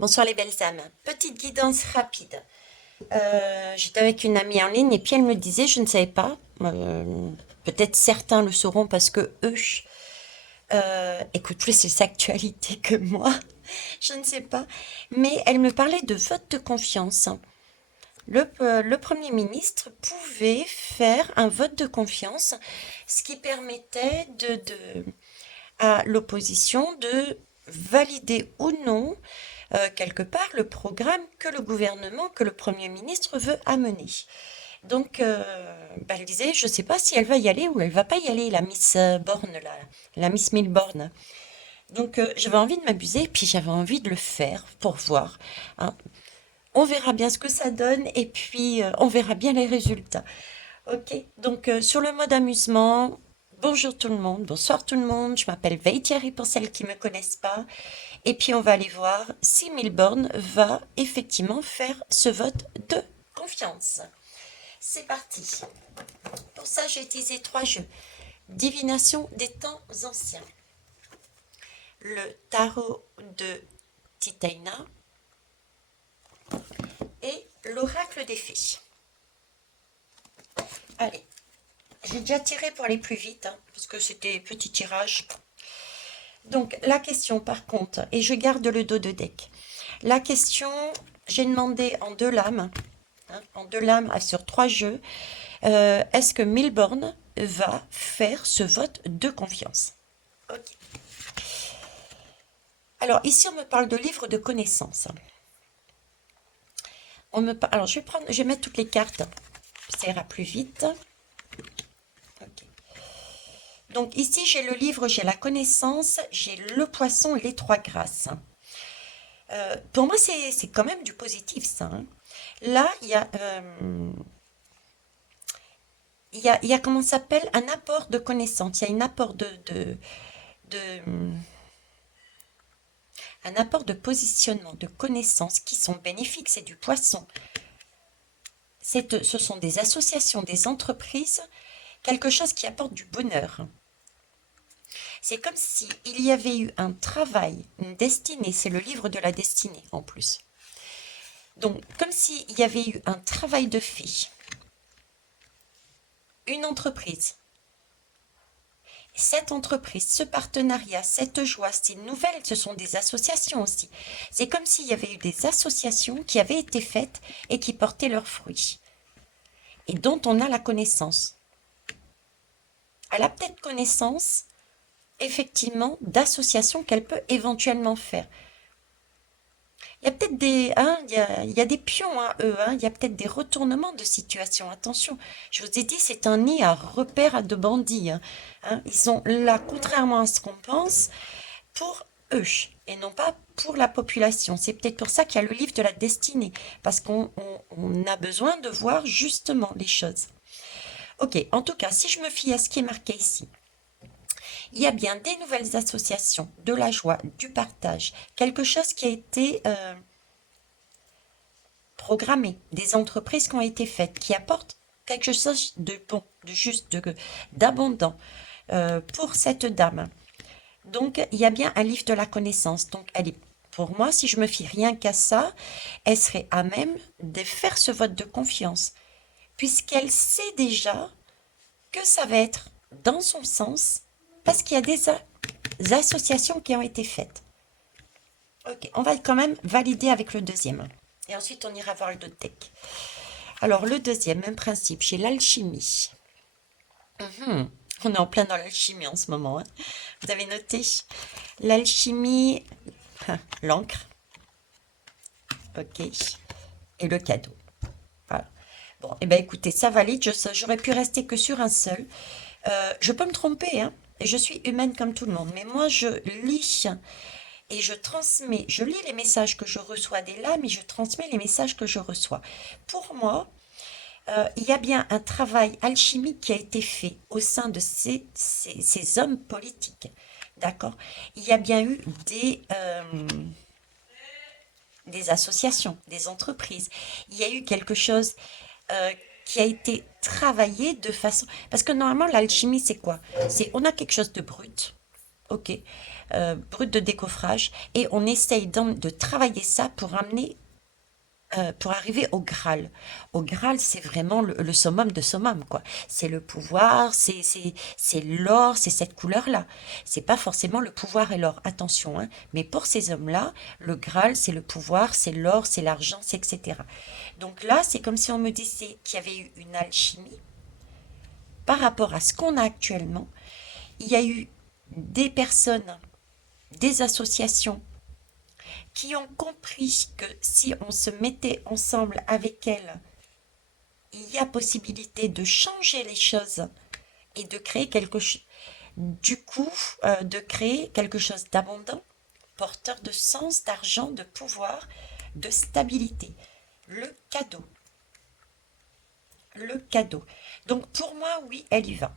Bonsoir les belles âmes. Petite guidance rapide. J'étais avec une amie en ligne et puis elle me disait, je ne savais pas, peut-être certains le sauront parce que eux écoutent plus les actualités que moi, je ne sais pas, mais elle me parlait de vote de confiance. Le Premier ministre pouvait faire un vote de confiance, ce qui permettait à l'opposition de valider ou non quelque part le programme que le gouvernement, que le Premier ministre veut amener. Donc, elle disait, je ne sais pas si elle va y aller ou elle va pas y aller, la Miss Borne, la Miss Milborn. Donc, j'avais envie de m'abuser, puis j'avais envie de le faire pour voir, hein. On verra bien ce que ça donne et puis on verra bien les résultats. Ok, donc sur le mode amusement, bonjour tout le monde, bonsoir tout le monde, je m'appelle Veille Thierry pour celles qui ne me connaissent pas. Et puis on va aller voir si Milborn va effectivement faire ce vote de confiance. C'est parti. Pour ça, j'ai utilisé 3 jeux. Divination des temps anciens. Le tarot de Titaina et l'oracle des fées. Allez, j'ai déjà tiré pour aller plus vite, hein, parce que c'était petit tirage. Donc la question par contre, et je garde le dos de deck. La question, j'ai demandé en 2 lames, hein, en 2 lames sur 3 jeux, est-ce que Milborn va faire ce vote de confiance? Ok. Alors ici on me parle de livre de connaissances. Alors je vais mettre toutes les cartes, ça ira plus vite. Ok. Donc ici j'ai le livre, j'ai la connaissance, j'ai le poisson et les 3 grâces. Pour moi c'est quand même du positif ça, hein. Là il y a comment ça s'appelle un apport de connaissances, il y a un apport de, un apport de positionnement, de connaissances qui sont bénéfiques, c'est du poisson. Ce sont des associations, des entreprises, quelque chose qui apporte du bonheur. C'est comme si il y avait eu un travail, une destinée, c'est le livre de la destinée en plus. Donc, comme s'il y avait eu un travail de fée, une entreprise. Cette entreprise, ce partenariat, cette joie, ces nouvelles, ce sont des associations aussi. C'est comme s'il y avait eu des associations qui avaient été faites et qui portaient leurs fruits et dont on a la connaissance. Elle a peut-être connaissance, effectivement, d'associations qu'elle peut éventuellement faire. Il y a peut-être des, hein, il y a des pions, hein, eux, hein, il y a peut-être des retournements de situation. Attention, je vous ai dit, c'est un nid à repères de bandits, hein. Ils sont là, contrairement à ce qu'on pense, pour eux et non pas pour la population. C'est peut-être pour ça qu'il y a le livre de la destinée, parce qu'on a besoin de voir justement les choses. Ok, en tout cas, si je me fie à ce qui est marqué ici, il y a bien des nouvelles associations, de la joie, du partage, quelque chose qui a été programmé, des entreprises qui ont été faites, qui apportent quelque chose de bon, de juste, d'abondant pour cette dame. Donc, il y a bien un livre de la connaissance. Donc, elle est, pour moi, si je me fie rien qu'à ça, elle serait à même de faire ce vote de confiance, puisqu'elle sait déjà que ça va être dans son sens, parce qu'il y a des associations qui ont été faites. Ok, on va quand même valider avec le deuxième. Et ensuite, on ira voir le deck. Alors, le deuxième, même principe, j'ai l'alchimie. On est en plein dans l'alchimie en ce moment, hein. Vous avez noté l'alchimie, l'encre, ok, et le cadeau. Voilà. Bon, et ben écoutez, ça valide. J'aurais pu rester que sur un seul. Je peux me tromper, hein. Et je suis humaine comme tout le monde. Mais moi, je lis et je transmets. Je lis les messages que je reçois des lames et je transmets les messages que je reçois. Pour moi, il y a bien un travail alchimique qui a été fait au sein de ces hommes politiques. D'accord? Il y a bien eu des associations, des entreprises. Il y a eu quelque chose qui a été travaillé de façon... Parce que normalement, l'alchimie, c'est quoi? C'est on a quelque chose de brut, ok? brut de décoffrage, et on essaye de travailler ça pour arriver au Graal. Au Graal, c'est vraiment le summum de summum, quoi. C'est le pouvoir, c'est l'or, c'est cette couleur-là. C'est pas forcément le pouvoir et l'or, attention, hein. Mais pour ces hommes-là, le Graal, c'est le pouvoir, c'est l'or, c'est l'argent, c'est etc. Donc là, c'est comme si on me disait qu'il y avait eu une alchimie par rapport à ce qu'on a actuellement. Il y a eu des personnes, des associations qui ont compris que si on se mettait ensemble avec elles, il y a possibilité de changer les choses et de créer quelque chose, du coup, de créer quelque chose d'abondant, porteur de sens, d'argent, de pouvoir, de stabilité. Le cadeau. Le cadeau. Donc pour moi, oui, elle y va.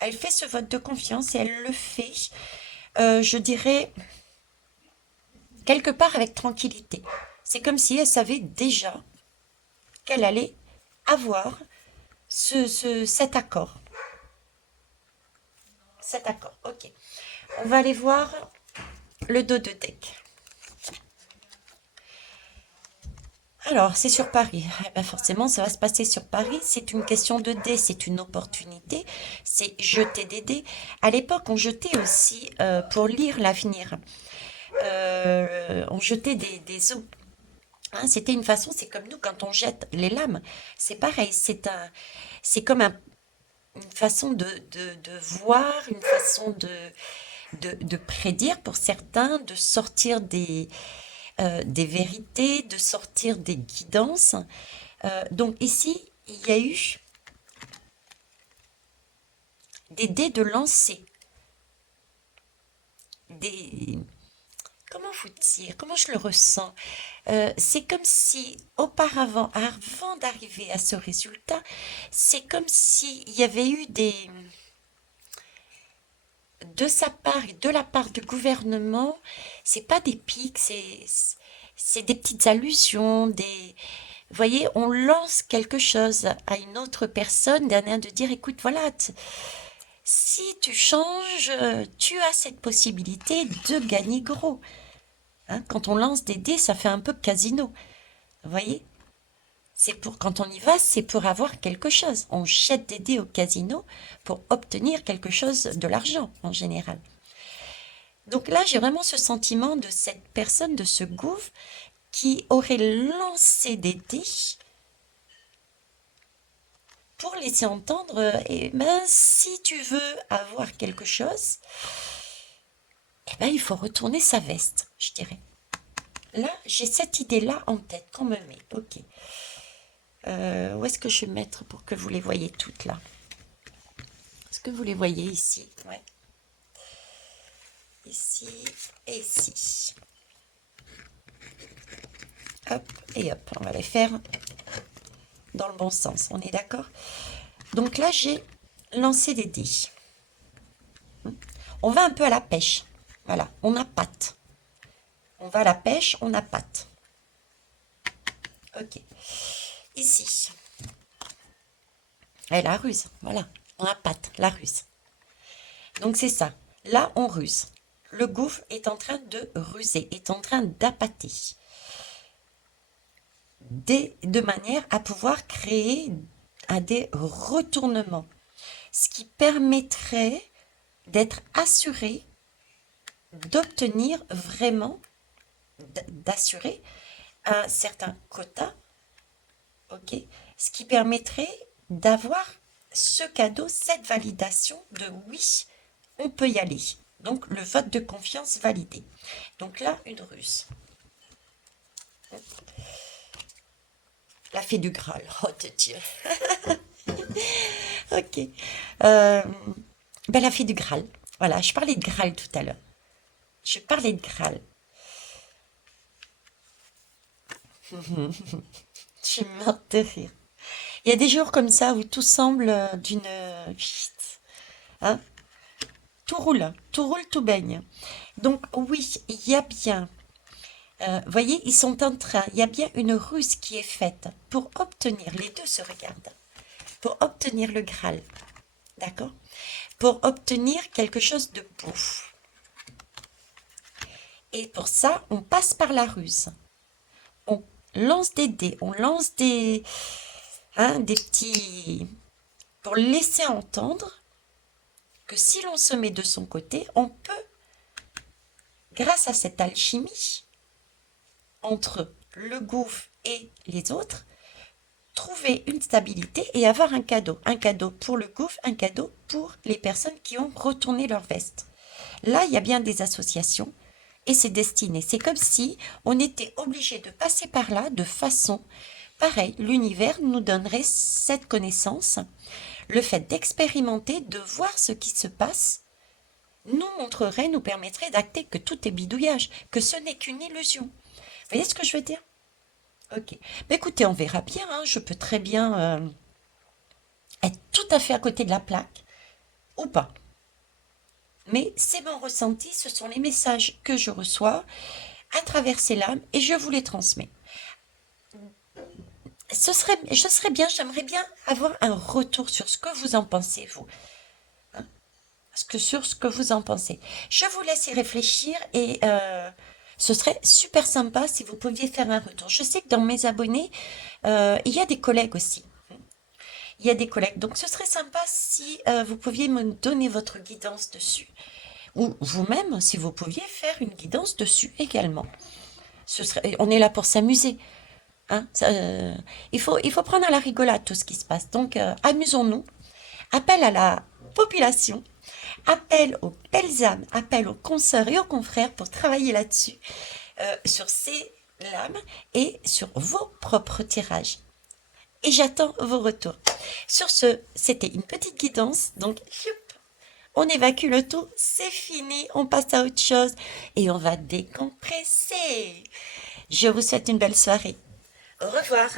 Elle fait ce vote de confiance et elle le fait, je dirais, quelque part avec tranquillité. C'est comme si elle savait déjà qu'elle allait avoir cet accord. Cet accord, ok. On va aller voir le dos de deck. Alors, c'est sur Paris. Eh ben forcément, ça va se passer sur Paris. C'est une question de dés, c'est une opportunité. C'est jeter des dés. À l'époque, on jetait aussi pour lire l'avenir. On jetait des os. Hein, c'était une façon, c'est comme nous quand on jette les lames. C'est pareil, c'est comme une façon de voir, une façon de prédire pour certains, de sortir des vérités, de sortir des guidances. Donc ici, il y a eu des dés de lancer, des... Comment vous dire? Comment je le ressens? C'est comme si auparavant, avant d'arriver à ce résultat, c'est comme s'il y avait eu de sa part et de la part du gouvernement, c'est pas des pics, c'est des petites allusions, vous voyez, on lance quelque chose à une autre personne, derrière de dire, écoute, voilà, si tu changes, tu as cette possibilité de gagner gros. Hein, quand on lance des dés, ça fait un peu casino. Vous voyez? C'est pour, quand on y va, c'est pour avoir quelque chose. On jette des dés au casino pour obtenir quelque chose, de l'argent en général. Donc là, j'ai vraiment ce sentiment de cette personne, de ce gouffre, qui aurait lancé des dés pour laisser entendre, eh ben, si tu veux avoir quelque chose, eh ben, il faut retourner sa veste, je dirais. Là, j'ai cette idée-là en tête qu'on me met. Ok. Où est-ce que je vais mettre pour que vous les voyez toutes là? Est-ce que vous les voyez ici? Ouais. Ici et ici. Hop et hop. On va les faire dans le bon sens. On est d'accord? Donc là, j'ai lancé des dés. On va un peu à la pêche. Voilà, on a patte. On va à la pêche, on a patte. Ok. Ici. Et la ruse, voilà. On a patte, la ruse. Donc c'est ça. Là, on ruse. Le gouffre est en train de ruser, est en train d'appâter. De manière à pouvoir créer des retournements. Ce qui permettrait d'être assuré d'obtenir vraiment, d'assurer un certain quota, ok, ce qui permettrait d'avoir ce cadeau, cette validation de oui, on peut y aller. Donc le vote de confiance validé. Donc là, une ruse. La fée du Graal. Oh de Dieu. Ok. Ben, la fée du Graal. Voilà, je parlais de Graal tout à l'heure. Je parlais de Graal. Je suis morte de rire. Il y a des jours comme ça où tout semble d'une... Hein, tout roule, tout baigne. Donc oui, il y a bien... voyez, ils sont en train... Il y a bien une ruse qui est faite pour obtenir... Les deux se regardent. Pour obtenir le Graal. D'accord? Pour obtenir quelque chose de beau. Et pour ça, on passe par la ruse. On lance des dés, on lance des petits... pour laisser entendre que si l'on se met de son côté, on peut, grâce à cette alchimie entre le gouffre et les autres, trouver une stabilité et avoir un cadeau. Un cadeau pour le gouffre, un cadeau pour les personnes qui ont retourné leur veste. Là, il y a bien des associations et c'est destiné. C'est comme si on était obligé de passer par là de façon pareille. L'univers nous donnerait cette connaissance, le fait d'expérimenter, de voir ce qui se passe, nous montrerait, nous permettrait d'acter que tout est bidouillage, que ce n'est qu'une illusion. Vous voyez ce que je veux dire? Ok. Mais écoutez, on verra bien, hein. Je peux très bien être tout à fait à côté de la plaque ou pas. Mais c'est mon ressenti, ce sont les messages que je reçois à travers ces lames et je vous les transmets. Je serais bien, j'aimerais bien avoir un retour sur ce que vous en pensez, vous. Hein, sur ce que vous en pensez. Je vous laisse y réfléchir et ce serait super sympa si vous pouviez faire un retour. Je sais que dans mes abonnés, il y a des collègues aussi. Il y a des collègues. Donc ce serait sympa si vous pouviez me donner votre guidance dessus. Ou vous-même, si vous pouviez faire une guidance dessus également. On est là pour s'amuser. Hein, il faut prendre à la rigolade tout ce qui se passe. Donc, amusons-nous. Appel à la population, appel aux belles âmes, appel aux consoeurs et aux confrères pour travailler là-dessus, sur ces lames et sur vos propres tirages. Et j'attends vos retours. Sur ce, c'était une petite guidance. Donc, on évacue le tout, c'est fini, on passe à autre chose et on va décompresser. Je vous souhaite une belle soirée. Au revoir.